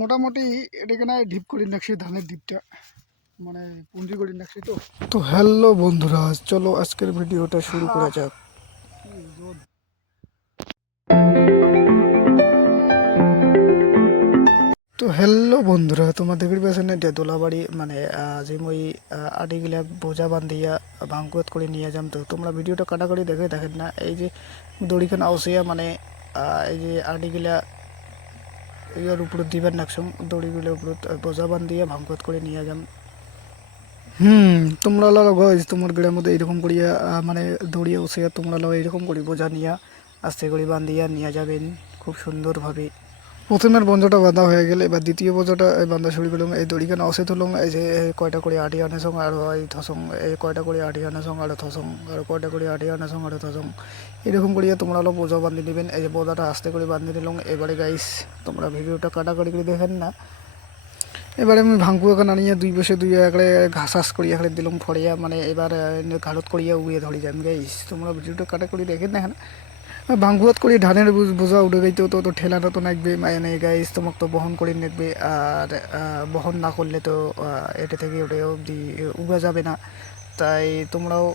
মোটামুটি এটাকে না ঢিপ করে রাখছি ধানের ঢিপটা মানে পুঞ্জি করে রাখছি। তো তো হ্যালো বন্ধুরা, চলো আজকের ভিডিওটা শুরু করা যাক। তো হ্যালো বন্ধুরা, তোমাদের পেছনে যে দোলাবাড়ি মানে যে মই আডিগুলা বোঝা বান্ধিয়া ভাঙ্কুয়াত করে নিয়ে যাম। তো তোমরা ভিডিওটা কাটাকাটি দেখেন না, এই যে দড়িখান আউসিয়া মানে এই যে আডিগুলা ইয়ার উপর দিবেন নাকসং দড়িগুলোর উপর বোঝা বান্ধিয়া ভাঙ্কুয়াত করে নিয়ে যাম। তোমরা গাইজ তোমার গ্রামের মধ্যে এরকম করিয়া মানে দড়িয়া উসিয়া তোমরা এরকম করি বোঝা নিয়া আস্তে করে বান্ধিয়া নিয়ে যাবেন খুব সুন্দরভাবে। প্রথমের বঞ্জটা বাঁধা হয়ে গেলে এবার দ্বিতীয় বোঝাটা বান্ধা শুরু করলাম। এই দড়িখানে অসে তুলং, এই যে কয়টা করে আটি আনে সং আর এই থসং, এই কয়টা করে আটি আনে সং আর থসং, আর কয়টা করে আটি আনে সং আর থসং, এরকম করিয়া তোমরা বোঝা বান্ধি নেবেন। এই যে বোঝাটা আস্তে করে বান্ধি নিলাম। এবারে গাইস তোমরা ভিডিওটা কাটাকাটি করে দেখেন না। এবারে আমি ভাঙ্কু এখন আনিয়া দুই বসে দুই একড়ে ঘাসাস করি একড়ে দিলাম ফড়িয়া মানে এবার ঘালত করিয়া উড়িয়ে ধরি যান। গাইস তোমরা ভিডিওটা কাটা করি দেখেন না। ভাঙ্গুয়াত করি ধানের বোঝা উঠে গাইতেও তো ঠেলাটা তো নাকবে মানে গাইস তোমাকে তো বহন করে নেকবে, আর বহন না করলে তো এটা থেকে ওটা অবধি উগা যাবে না। তাই তোমরাও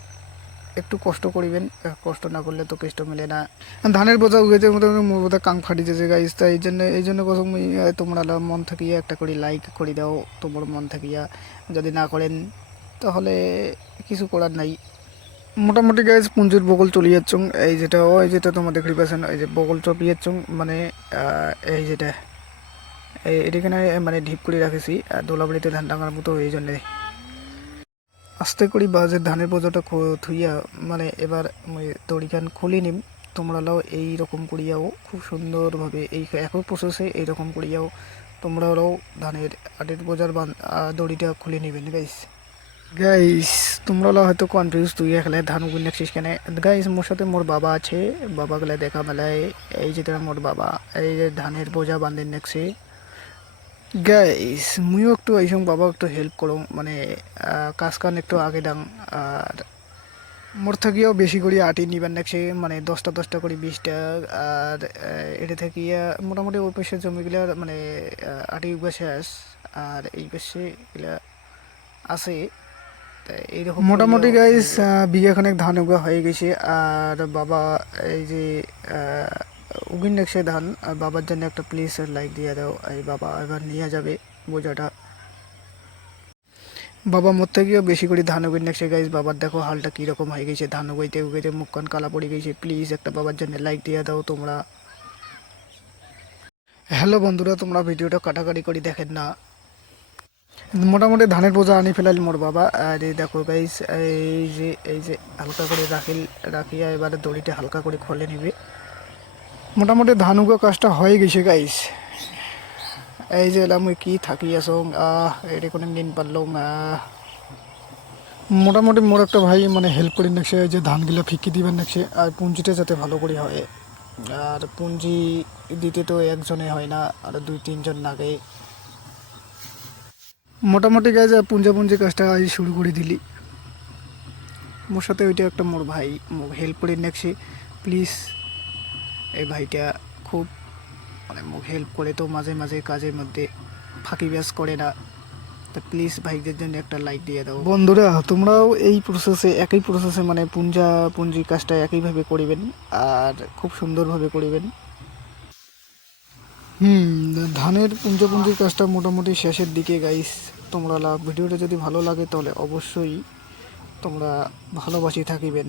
একটু কষ্ট করিবেন, কষ্ট না করলে তো কেষ্ট মেলে না। ধানের বোঝা উগেছে মোর বোধা কাং ফাটি যেছে গাইস। তাই এই জন্য কথা তোমরা মন থাকিয়া একটা করে লাইক করে দাও তোমার মন থাকিয়া। যদি না করেন তাহলে কিছু করার নাই। মোটামুটি গাইজ পুঞ্জির বগল চলে যাচ্ছ, এই যেটা তোমার দেখতে পাচ্ছেন, এই যে বগল চপিয়ে যাচ্ছ মানে এই যেটা এটাখানে মানে ঢিপ করে রাখেছি দোলাবাড়িতে ধান টাঙার মতো। এই জন্যে আস্তে করি বাজে ধানের বোঝাটা থুইয়া মানে এবার দড়িখান খুলে নিম। তোমরাও এইরকম করিয়াও খুব সুন্দরভাবে এই একই প্রসেসে এইরকম করিয়াও তোমরাও ধানের আটের বোঝার দড়িটা খুলে নেবেন। গাইস তোমরা হয়তো কনফিউজ তুই এখানে ধান উগুন রাখছিস কেন। গাইস মোর সাথে মোর বাবা আছে, বাবা গেলে দেখা মেলায় এই যে মোর বাবা এই যে ধানের বোঝা বান্ধেন নেকছে। গাইস মুইও একটু এই সঙ্গে বাবা একটু হেল্প করো মানে কাজ কান একটু আগে দাং। আর মোর থাকিও বেশি করে আটি নিবেন নাকছে মানে 10টা করে 20টা। আর এটা থাকিয়া মোটামুটি ওই পাশে জমিগুলা মানে আটি উগা শেষ, আর এই পাশে এগুলা আছে। এইরকম মোটামুটি গাইস বিঘাখানেক ধান উগা হয়ে গেছে। আর বাবা এই যে উগিন নেকছে ধান, আর বাবার জন্য একটা প্লিজ লাইক দিয়ে দাও। এই বাবা এবার নিয়ে যাবে বোঝাটা। বাবা মোর থেকেও বেশি করে ধান উগিন নেকছে গাইস। বাবার দেখো হালটা কীরকম হয়ে গেছে, ধান উগাইতে উগাইতে মুখখান কালা পড়ে গেছে। প্লিজ একটা বাবার জন্য লাইক দিয়ে দাও তোমরা। হ্যালো বন্ধুরা, তোমরা ভিডিওটা কাটাকাটি করে দেখেন না। মোটামুটি ধানের বোঝা আনি ফেলাল মোর বাবা। আর এই দেখো গাইস এই যে হালকা করে রাখিয়া এবারে দড়িটা হালকা করে খোলে নিবে। মোটামুটি ধান উগা কাজটা হয়ে গেছে গাইস। এই যে এলাম কি থাকি আসো এটা কোনো দিন পারলাম। মোটামুটি মোর একটা ভাই মানে হেল্প করে নাকছে যে ধানগুলো ফিকি দিবেন নাকছে, আর পুঞ্জিটা যাতে ভালো করে হয়। আর পুঞ্জি দিতে তো একজনে হয় না, আর 2-3 জন লাগে। মোটামুটি গাইজ পুঞ্জি কাজটা আজ শুরু করে দিলি। মোর সাথে ওইটা একটা মোর ভাই হেল্প করে নেকছে। প্লিজ এই ভাইটা খুব মানে মোক হেল্প করে তো মাঝে মাঝে কাজের মধ্যে ফাঁকি ব্যাস করে না। তা প্লিজ ভাইদের জন্য একটা লাইক দিয়ে দাও। বন্ধুরা তোমরাও এই প্রসেসে একই প্রসেসে মানে পুঞ্জি কাজটা একইভাবে করিবেন আর খুব সুন্দরভাবে করিবেন। ধানের পুঞ্জির কাজটা মোটামুটি শেষের দিকে গাইস। তোমরা ভিডিওটা যদি ভালো লাগে তাহলে অবশ্যই তোমরা ভালোবাসি থাকিবেন।